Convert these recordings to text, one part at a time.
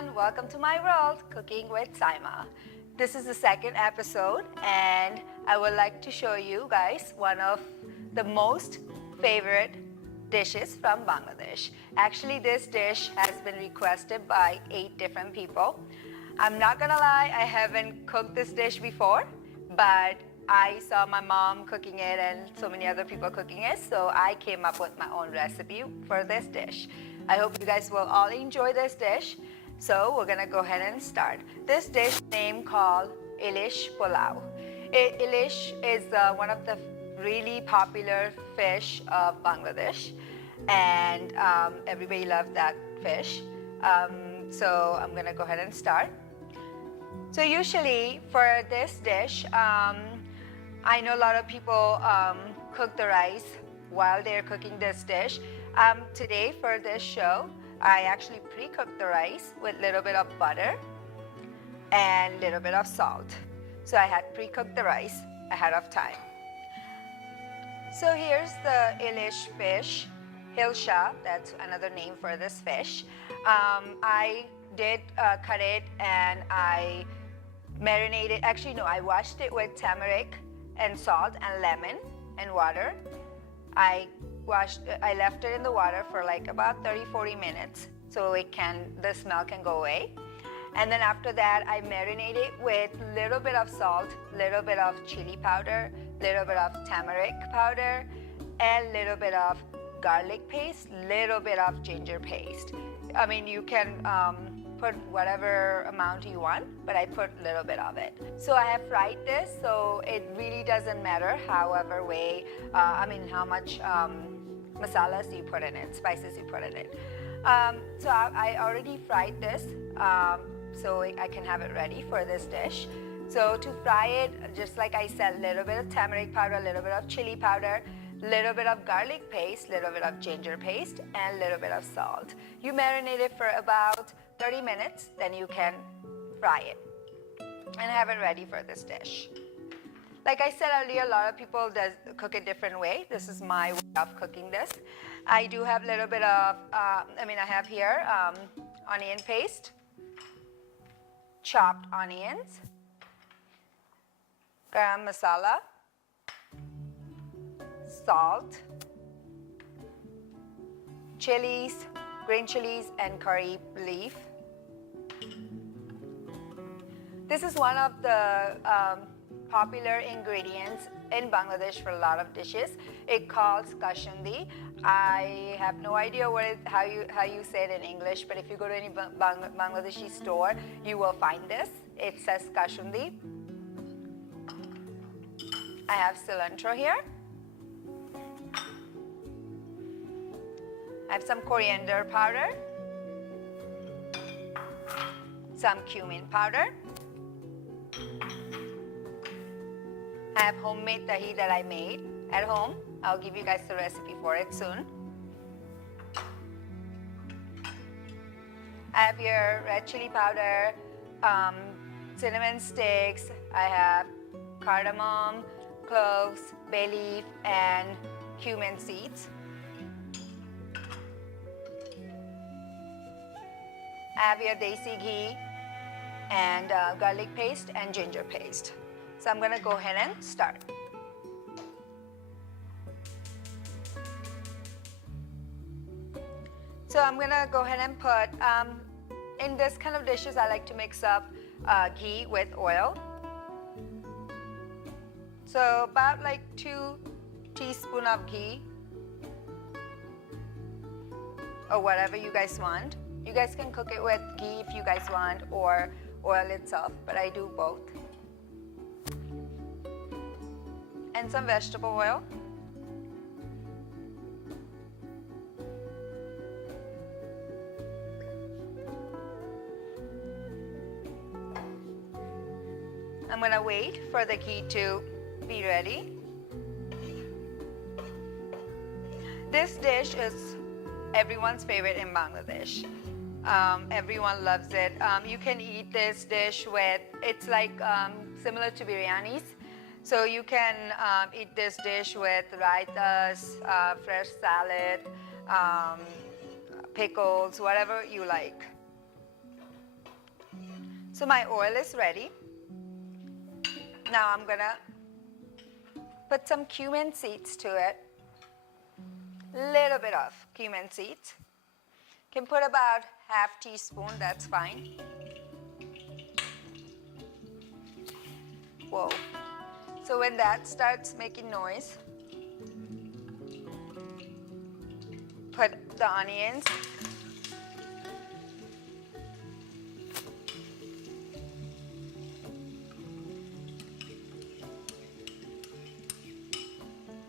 everyone, welcome to my world, Cooking with Saima. This is the second episode and I would like to show you guys one of the most favorite dishes from Bangladesh. Actually, this dish has been requested by 8 different people. I'm not gonna lie, I haven't cooked this dish before, but I saw my mom cooking it and so many other people cooking it, so I came up with my own recipe for this dish. I hope you guys will all enjoy this dish. So we're gonna go ahead and start. This dish name called ILLISH PULAO. ILLISH is one of the really popular fish of Bangladesh, and everybody loves that fish. So I'm gonna go ahead and start. So usually for this dish, I know a lot of people cook the rice while they're cooking this dish. Today for this show, I actually pre-cooked the rice with a little bit of butter and a little bit of salt. So I had pre-cooked the rice ahead of time. So here's the ILLISH fish, Hilsha, that's another name for this fish. I did cut it and I marinated, actually no, I washed it with turmeric and salt and lemon and water. I left it in the water for like about 30-40 minutes so the smell can go away. And then after that, I marinate it with a little bit of salt, little bit of chili powder, little bit of turmeric powder, and a little bit of garlic paste, little bit of ginger paste. I mean, you can put whatever amount you want, but I put a little bit of it. So I have fried this, so it really doesn't matter how much masalas you put in it, spices you put in it. So I already fried this, so I can have it ready for this dish. So to fry it, just like I said, a little bit of turmeric powder, a little bit of chili powder, little bit of garlic paste, little bit of ginger paste, and a little bit of salt. You marinate it for about 30 minutes, then you can fry it and have it ready for this dish. Like I said earlier, a lot of people cook a different way. This is my way of cooking this. I do have a little bit of, I have here onion paste, chopped onions, garam masala, salt, chilies, green chilies, and curry leaf. This is one of the popular ingredients in Bangladesh for a lot of dishes. It calls kashundi. I have no idea how you say it in English, but if you go to any Bangladeshi store, you will find this. It says kashundi. I have cilantro here. I have some coriander powder, some cumin powder. I have homemade dahi that I made at home. I'll give you guys the recipe for it soon. I have here red chili powder, cinnamon sticks. I have cardamom, cloves, bay leaf, and cumin seeds. I have here desi ghee and garlic paste and ginger paste. So I'm gonna go ahead and start. So I'm gonna go ahead and put, in this kind of dishes, I like to mix up ghee with oil. So about like 2 teaspoons of ghee, or whatever you guys want. You guys can cook it with ghee if you guys want, or oil itself, but I do both. And some vegetable oil. I'm gonna wait for the ghee to be ready. This dish is everyone's favorite in Bangladesh. Everyone loves it. You can eat this dish with, it's like similar to biryanis. So you can eat this dish with raitas, fresh salad, pickles, whatever you like. So my oil is ready. Now I'm gonna put some cumin seeds to it. Little bit of cumin seeds. Can put about half teaspoon, that's fine. Whoa. So when that starts making noise, put the onions.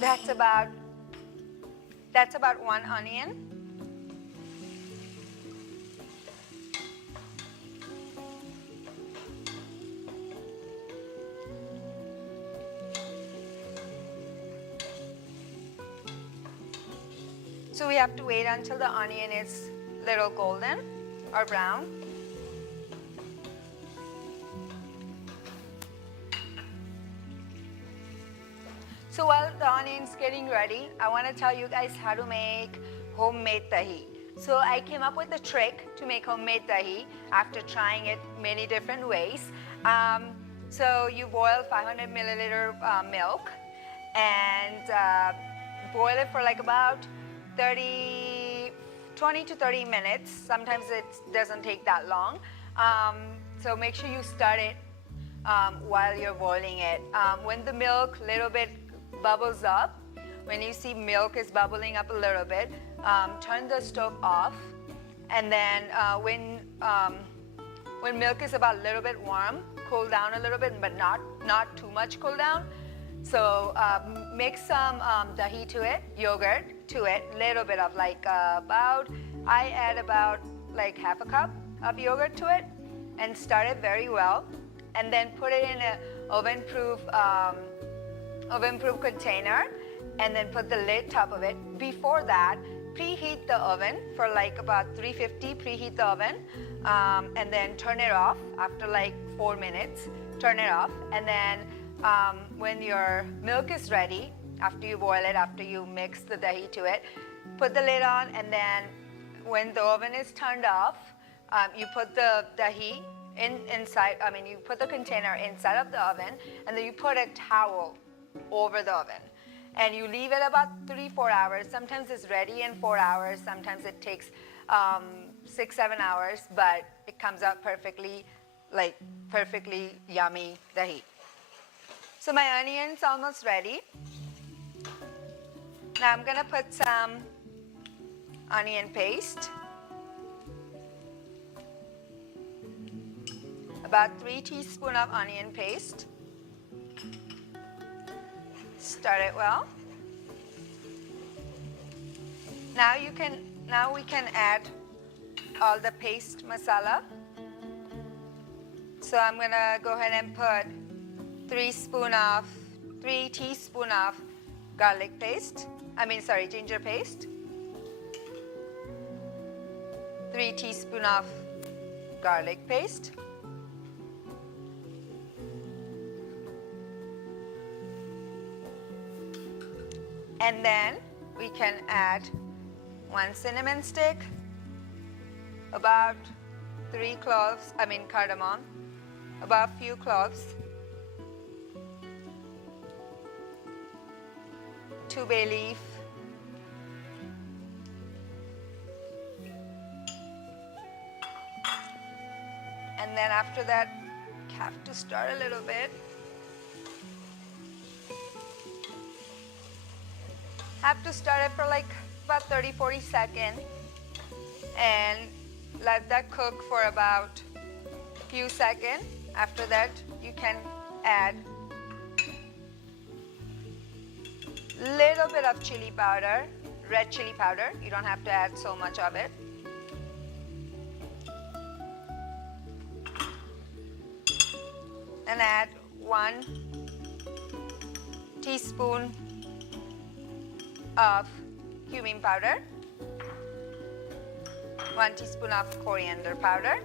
That's about one onion. So we have to wait until the onion is little golden or brown. So while the onion's getting ready, I want to tell you guys how to make homemade dahi. So I came up with a trick to make homemade dahi after trying it many different ways. So you boil 500 milliliter milk and boil it for like about 20 to 30 minutes. Sometimes it doesn't take that long. So make sure you start it while you're boiling it. When the milk little bit bubbles up, when you see milk is bubbling up a little bit, turn the stove off, and then when milk is about a little bit warm, cool down a little bit, but not too much cool down. So mix some dahi to it, yogurt to it, little bit of like I add about like half a cup of yogurt to it, and start it very well, and then put it in an oven-proof container, and then put the lid top of it. Before that, preheat the oven for like about 350, preheat the oven, and then turn it off after like 4 minutes, turn it off, and then when your milk is ready, after you boil it, after you mix the dahi to it, put the lid on, and then when the oven is turned off, you put the dahi inside, you put the container inside of the oven, and then you put a towel over the oven, and you leave it about 3-4 hours. Sometimes it's ready in 4 hours, sometimes it takes 6-7 hours, but it comes out perfectly yummy dahi. So my onion's almost ready. Now I'm gonna put some onion paste, about 3 teaspoons of onion paste. Stir it well. Now we can add all the paste masala. So I'm gonna go ahead and put 3 teaspoons of garlic paste. Ginger paste. 3 teaspoons of garlic paste. And then we can add 1 cinnamon stick, about 3 cloves, cardamom, about a few cloves, 2 bay leaf, and then after that, you have to stir a little bit. Have to stir it for like about 30-40 seconds, and let that cook for about a few seconds. After that, you can add little bit of chili powder, red chili powder. You don't have to add so much of it. And add 1 teaspoon of cumin powder, 1 teaspoon of coriander powder,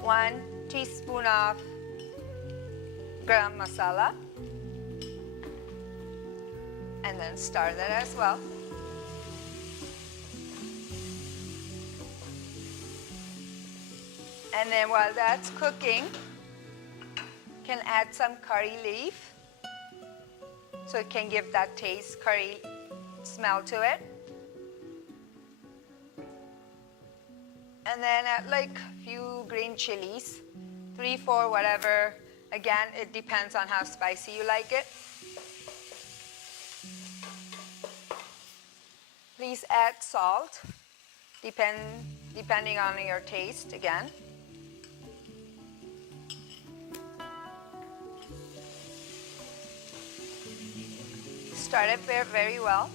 1 teaspoon of garam masala, and then stir that as well. And then while that's cooking, can add some curry leaf so it can give that taste, curry smell to it. And then add like a few green chilies, 3, 4, whatever. Again, it depends on how spicy you like it. Please add salt, depending on your taste again. Stir it very well.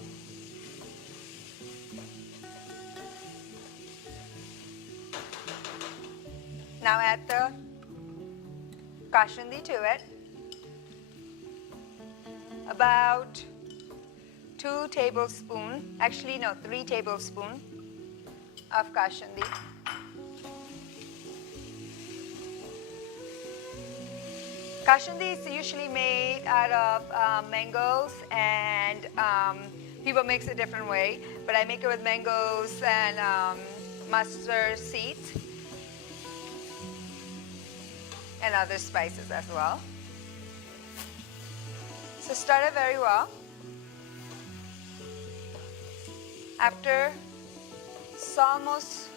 Now add the kasundi to it. About 2 tablespoons, actually no, 3 tablespoons of kasundi. Kasundi is usually made out of mangoes, and people mix it a different way, but I make it with mangoes and mustard seeds and other spices as well. So stir it very well. After it's almost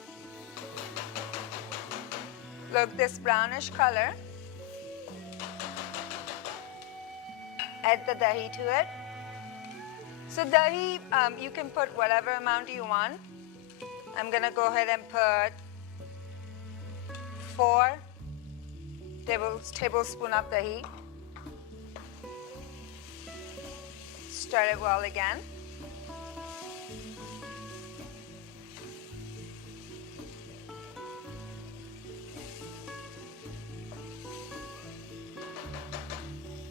look this brownish color, add the dahi to it. So dahi, you can put whatever amount you want. I'm gonna go ahead and put 4 tablespoons of dahi. Stir it well again.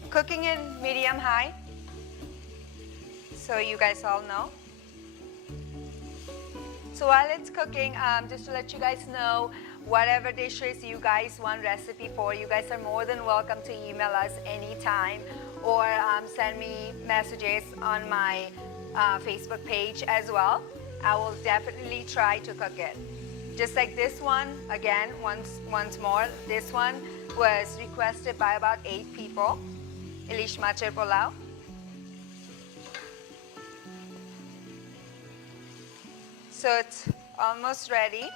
Cooking in medium-high, so you guys all know. So while it's cooking, just to let you guys know, whatever dishes you guys want recipe for, you guys are more than welcome to email us anytime or send me messages on my Facebook page as well. I will definitely try to cook it. Just like this one, again, once more, this one was requested by about 8 people. ILLISH PULAO. So it's almost ready.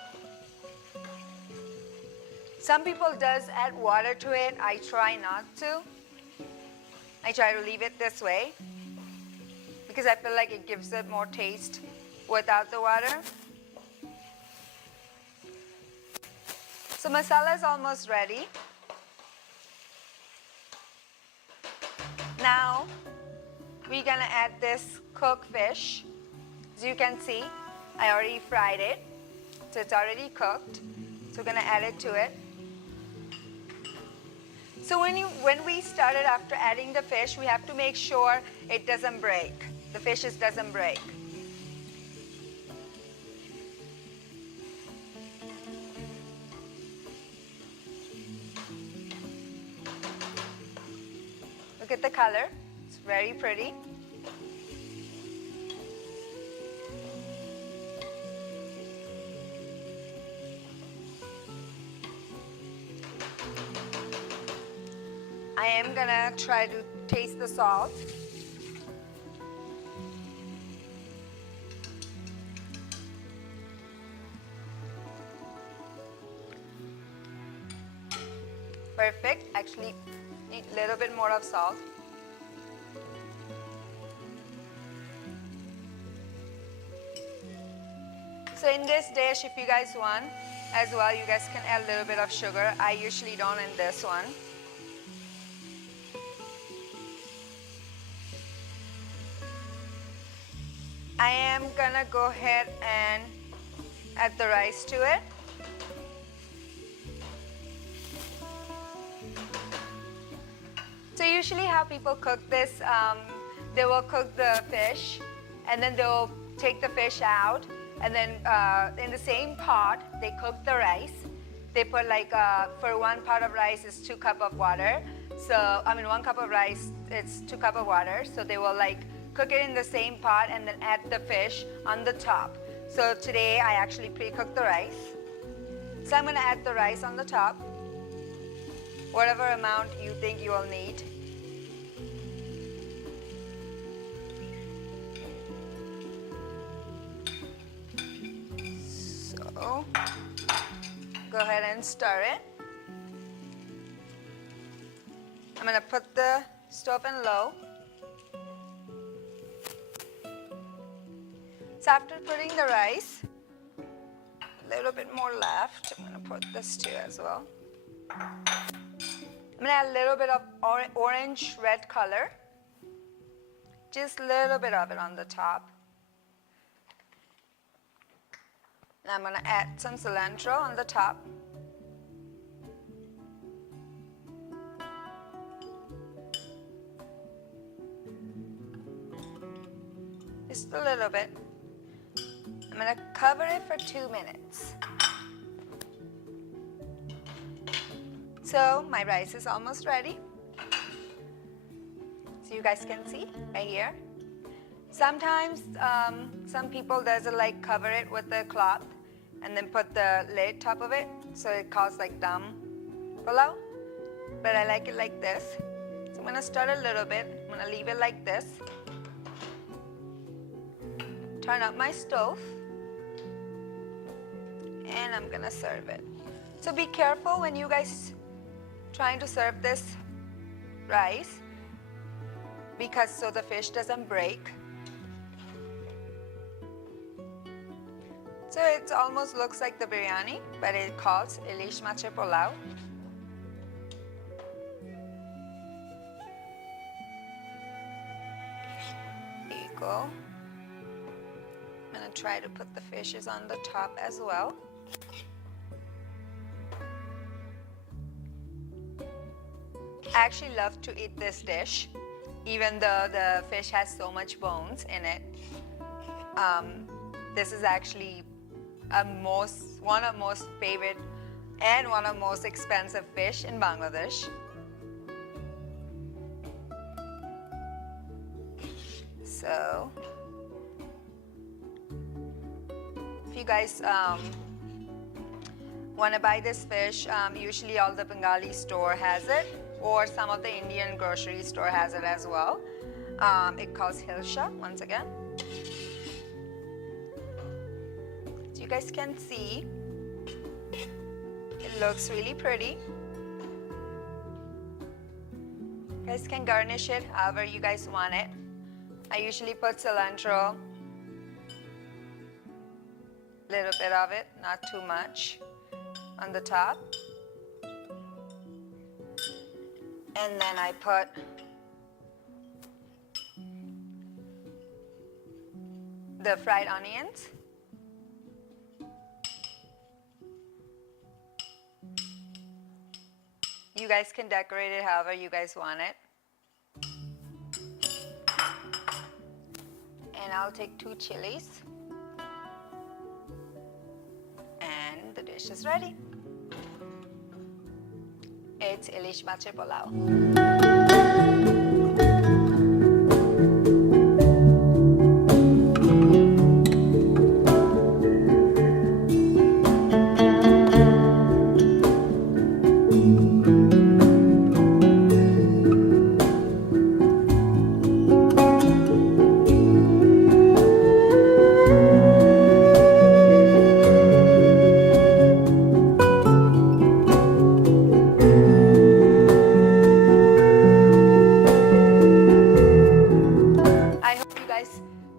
Some people does add water to it. I try not to. I try to leave it this way because I feel like it gives it more taste without the water. So masala is almost ready. Now, we're gonna add this cooked fish. As you can see, I already fried it, so it's already cooked. So we're gonna add it to it. So when we started after adding the fish, we have to make sure it doesn't break. The fish doesn't break. Look at the color, it's very pretty. I am gonna try to taste the salt. Perfect, actually need a little bit more of salt. So in this dish, if you guys want as well, you guys can add a little bit of sugar. I usually don't in this one. I am gonna go ahead and add the rice to it. So usually how people cook this, they will cook the fish and then they'll take the fish out, and then in the same pot, they cook the rice. They put like, for 1 pot of rice is 2 cups of water. So, 1 cup of rice, it's 2 cups of water. So they will like cook it in the same pot and then add the fish on the top. So today I actually pre-cooked the rice. So I'm going to add the rice on the top, whatever amount you think you will need. So go ahead and stir it. I'm going to put the stove in low. So after putting the rice, a little bit more left. I'm going to put this too as well. I'm going to add a little bit of orange red color. Just a little bit of it on the top. And I'm going to add some cilantro on the top. Just a little bit. I'm going to cover it for 2 minutes. So my rice is almost ready. So you guys can see right here. Sometimes some people doesn't like cover it with the cloth and then put the lid top of it, so it calls like dum pulao. But I like it like this. So I'm gonna start a little bit. I'm gonna leave it like this. Turn up my stove, and I'm gonna serve it. So be careful when you guys trying to serve this rice, because so the fish doesn't break. So it almost looks like the biryani, but it calls ILLISH PULAO. There you go. I'm gonna try to put the fishes on the top as well. I actually love to eat this dish, even though the fish has so much bones in it. This is actually one of most favorite and one of most expensive fish in Bangladesh. So if you guys want to buy this fish, usually all the Bengali store has it, or some of the Indian grocery store has it as well. It calls hilsha once again. So you guys can see it looks really pretty. You guys can garnish it however you guys want it. I usually put cilantro, a little bit of it, not too much, on the top. And then I put the fried onions. You guys can decorate it however you guys want it. And I'll take 2 chilies. And the dish is ready. It's ILLISH PULAO.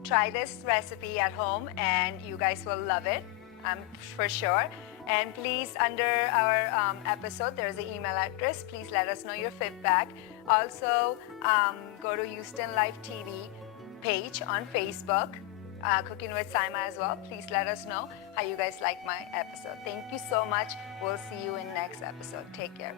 Try this recipe at home and you guys will love it, for sure. And please, under our episode, there's an email address. Please let us know your feedback. Also, go to Houston Live TV page on Facebook, Cooking with Saima as well. Please let us know how you guys like my episode. Thank you so much. We'll see you in next episode. Take care.